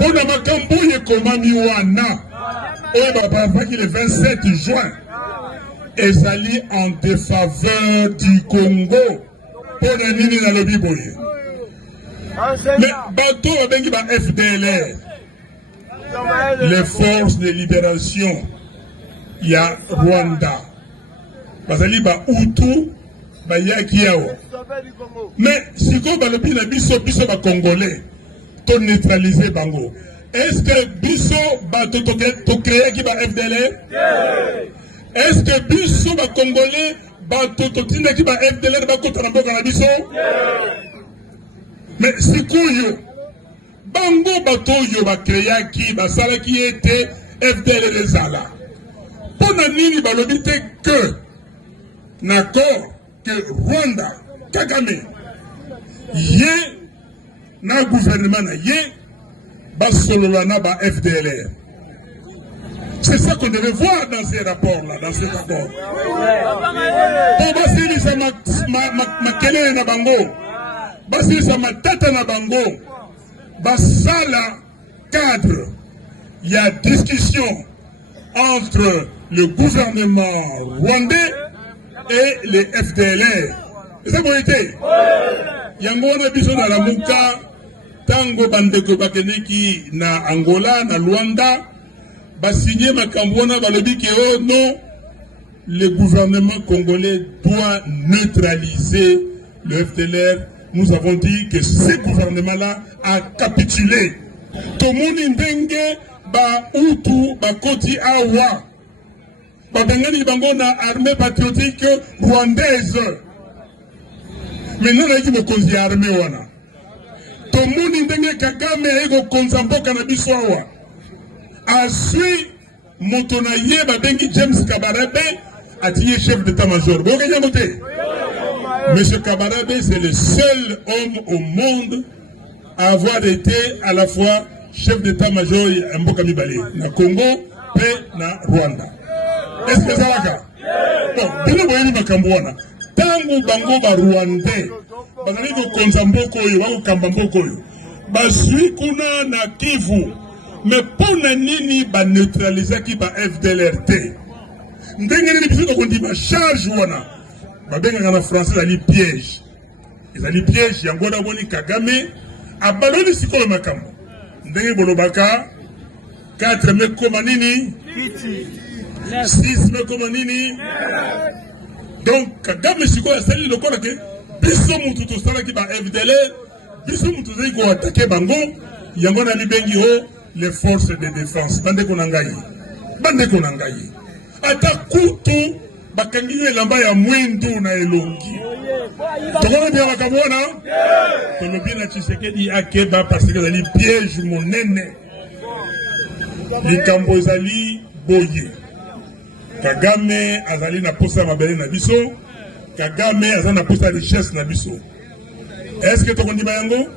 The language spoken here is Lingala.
On a ma campagne comme Miwana. Le 27 juin. Ezali en défaveur du Congo. Pour la nini na lobi boye. Mais bateau avec la FDLR. Les forces de libération. Il y a Rwanda. Bazali ba Hutu. Ba Yakiao. Mais si vous avez le biso ba Congolais. Pour neutraliser Bango. Est-ce que biso ba to créer qui ba FDLR? Est-ce que biso ba Congolais ba to tina qui ba FDLR ba kota na mboka na biso? Mais si kuyo Bango bato yo ba créer qui ba sala qui était FDLR ezala. Pour na nini ba lobite que d'accord que Rwanda Kagame yé na gouvernement na yé Basololana ba FDLR. C'est ça qu'on devait voir dans ces rapports-là, dans cet accord. Pour basili sa ma kelele na bango, basili sa ma tata na bango, basala cadre, il y a discussion entre le gouvernement rwandais et les FDLR. C'est bon été. Yango na biso na la muka. Tango bandeko bakeneki na Angola, na Luanda, signé Makambona balobi que oh non, le gouvernement congolais doit neutraliser le FDLR. Nous avons dit que ce gouvernement-là a capitulé. Tomoni ndenge ba Hutu ba Koti Awa, ba bengani bango na armée patriotique rwandaise. Maintenant, il y a une armée wana. Tomoni ndenge Kagame ego konzamboka na biso awa. Asui moto na ye babengi James Kabarebe atiye chef d'état-major. Monsieur Kabarebe, c'est le seul homme au monde à avoir été à la fois chef d'état-major à Mboka Mibale, na Congo et na Rwanda. Est-ce que ça va ka? Bon, bino boyeni makambo wana. Tango bango ba Rwandais bazali ko konzamboko yo ba ko kambamboko yo bazui kuna na Kivu, mais pona nini ba neutraliser ki ba FDLR te ndenge nini biso ko ndima charge wana ba benga na français ali piège, ezali piège yango na boni Kagame abaloni sikoyo makambo ndenge bolobaka 4 me koma nini 6 me koma nini. Donc, Kagame sikoyo asali lokola ke biso mutu to sala ki ba FDLR, biso mutu zai ko attaquer bango, yango na libengi ho les forces de défense. Bande ko nangai. Bande ko nangai. Ata kutu bakangi elamba ya mwindu na elongi. Tokona bien bakamona? Tolobi na Tshisekedi akeba parce que zali piège monene. Likambo zali boye. Kagame azali na posa mabele na biso, Kagame azali na posa richesse na biso. Est-ce que tu connais Bayango?